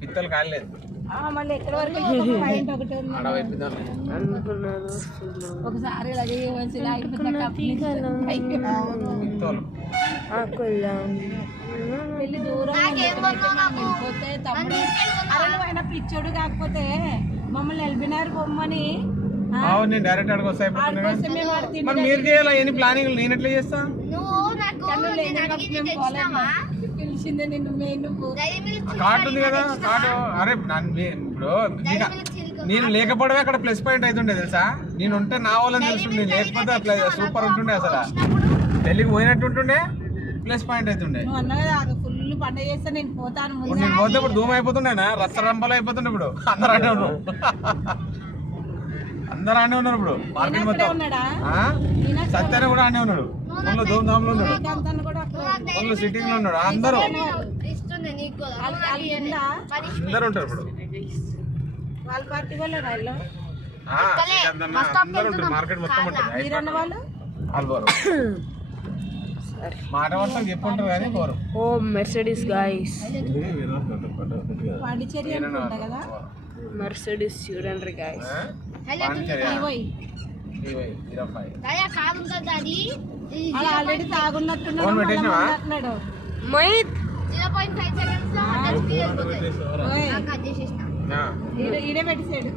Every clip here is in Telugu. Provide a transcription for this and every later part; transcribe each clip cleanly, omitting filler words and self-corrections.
పిత్తలు కాలేదు మళ్ళీ ఎక్కడ వరకు ఒకసారి వెళ్ళి దూరం వెళ్ళిపోతే తమ్ముడు అరవైనా పిచ్చోడు కాకపోతే మమ్మల్ని ఎల్బినార్ బొమ్మని నేను డైరెక్ట్ అడిగి వస్తాయి మీరు చేయాలి ఎన్ని ప్లానింగ్ నేను ఎట్లా చేస్తా పిలిచిందే నిన్ను కార్డు ఉంది కదా కార్డు అరే ఇప్పుడు నేను లేకపోవడమే అక్కడ ప్లస్ పాయింట్ అవుతుండే తెలుసా నేను ఉంటే నా వాళ్ళని తెలుస్తుండే లేకపోతే అట్లా సూపర్ ఉంటుండే అసలు పెళ్ళికి పోయినట్టు ఉంటుండే ప్లస్ పాయింట్ అవుతుండే ఫుల్ పండుగ చేస్తే నేను పోతాను నేను పోతే ఇప్పుడు ధూమ్ అయిపోతుండేనా రచ్చరంపలు అయిపోతుండే ఇప్పుడు అందరూ ఆడే ఉన్నారు అందరూ ఆడే ఉన్నారు ఇప్పుడు మార్కెట్ మొత్తం సత్యాన కూడా ఆడే ఉన్నాడు ఫుల్ ధూమ్ ధామ్ లో ఉన్నాడు ఫుల్ సిట్టింగ్ లో ఉన్నాడు అందరూ అందరూ ఉంటారు ఇప్పుడు వాళ్ళ పార్టీ వాళ్ళు అందరూ ఉంటారు మార్కెట్ మొత్తం ఉంటుంది మాట వస్తాం చెప్పుంటారు కానీ పోరు ఓ మెర్సిడీస్ గాయ్స్ మెర్సిడీస్ చూడండి గాయ్స్ ఆల్రెడీ తాగున్నట్టున్నాడు మోహిత్ ఈడే పెట్టేసాడు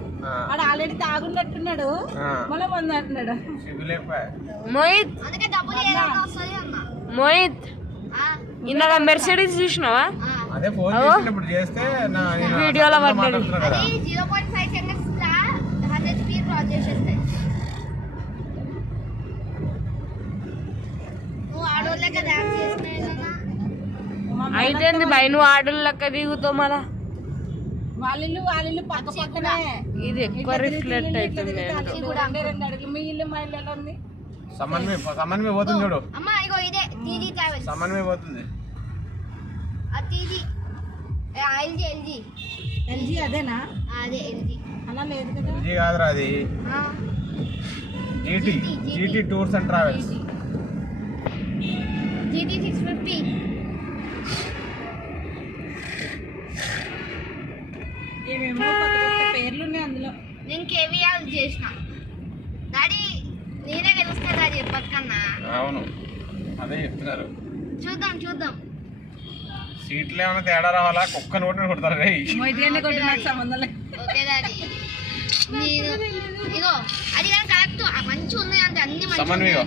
వాడు ఆల్రెడీ తాగున్నట్టున్నాడు మళ్ళీ మంది అంటున్నాడు మోహిత్ మోహిత్ ఇందాక మెర్సిడీస్ చూసినావా అదే ఫోన్ చేసినప్పుడు చేస్తే వీడియోలో పడ్డాడు అయితే భయ నువ్వు ఆడోళ్ళక్క దిగుతావు మళ్ళా వాళ్ళు పక్క పక్కనే ఇది ఎక్కువ రిఫ్లెక్ట్ అవుతుంది 2 అడుగులు మీ ఇల్లు మా ఇల్లు ఎలా ఉంది సమన్వయ పోతుంది చూడు సమన్వయ పోతుంది ఎల్జీ అదేనా అలా లేదు కదా ఎల్జీ కాదురా అది GT tours and travels GT 650 ఏమేమో కొత్త పేర్లు ఉన్నాయి అందులో నేను కేవీఆర్ చేసిన డాడీ నేనే గెలుస్తా డాడీ పక్కన అవును అదే చెప్తున్నారు చూద్దాం సీట్లు ఏమైనా తేడా రావాలా కుక్కను కొట్టిన కొడతారు ఓకే డాడీ ఇగో అది కరెక్ట్ మంచిగా ఉన్నాయి అంటే అన్ని మంచిగా